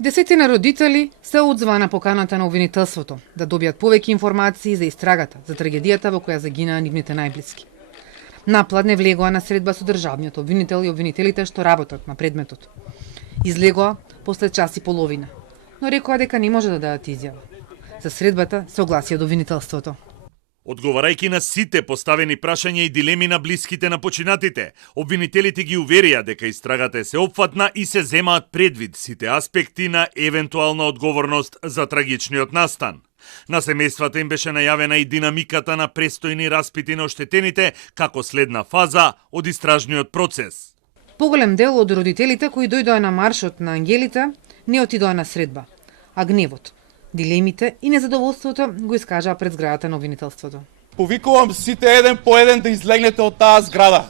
Десетина родители се одзва на поканата на обвинителството да добијат повеќе информации за истрагата, за трагедијата во која загинаа нивните најблиски. Напладне влегоа на средба со државниот обвинител и обвинителите што работат на предметот. Излегоа после час и половина, но рекоа дека не може да дадат изјава. За средбата се огласија од обвинителството. Одговарајќи на сите поставени прашања и дилеми на блиските на починатите, обвинителите ги уверија дека истрагата е сеопфатна и се земаат предвид сите аспекти на евентуална одговорност за трагичниот настан. На семејствата им беше најавена и динамиката на престојни распити на оштетените како следна фаза од истражниот процес. Поголем дел од родителите кои дојдоа на маршот на ангелите не отидоа на средба, а гневот, дилемите и незадоволството го искажаа пред зградата на обвинителството. Повикувам сите еден по еден да излегнете од таа зграда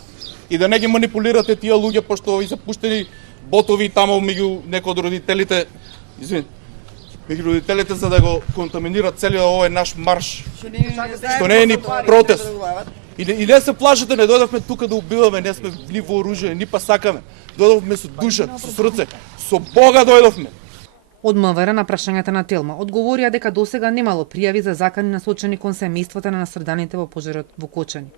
и да не ги манипулирате тие луѓе, пошто ови запуштени ботови таму меѓу некои од родителите, меѓу родителите за да го контаминират целиот овој наш марш, што не е ни протест. И не се плашете, не дојдовме тука да убиваме, не сме ни вооружени, ни па сакаме. Дојдовме со душа, со срце, со Бога дојдовме. Од МВР на прашањата на Телма одговорија дека досега немало пријави за закани насочени кон семејствата на настраданите во пожарот во Кочани,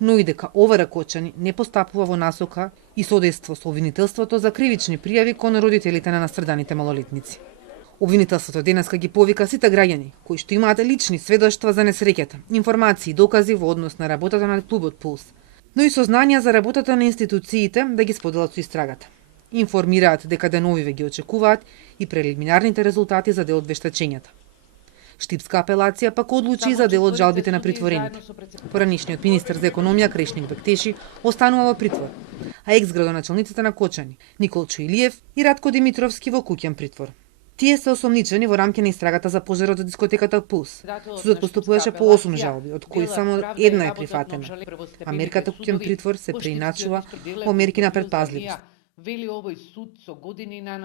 но и дека МВР Кочани не постапува во насока и содейство со обвинителството за кривични пријави кон родителите на настраданите малолетници. Обвинителството денеска ги повика сите граѓани кои што имаат лични сведоштва за несреќата, информации и докази во однос на работата на клубот Пулс, но и сознанија за работата на институциите да ги споделат со истрагата. Информираат дека деновиве ги очекуваат и прелиминарните резултати за дел од вештачењата. Штипска апелација пак одлучи за дел од жалбите на притворените. Поранишниот министер за економија Крешник Бектеши останува во притвор, а екс-градоначалниците на Кочани Николчо Илиев и Радко Димитровски во куќен притвор. Тие се осомничени во рамки на истрагата за пожарот од дискотеката Пулс. Судот постапуваше по 8 жалби, од кои само една е прифатена. А мерката куќен притвор се преиначува во мерки на предпазливост.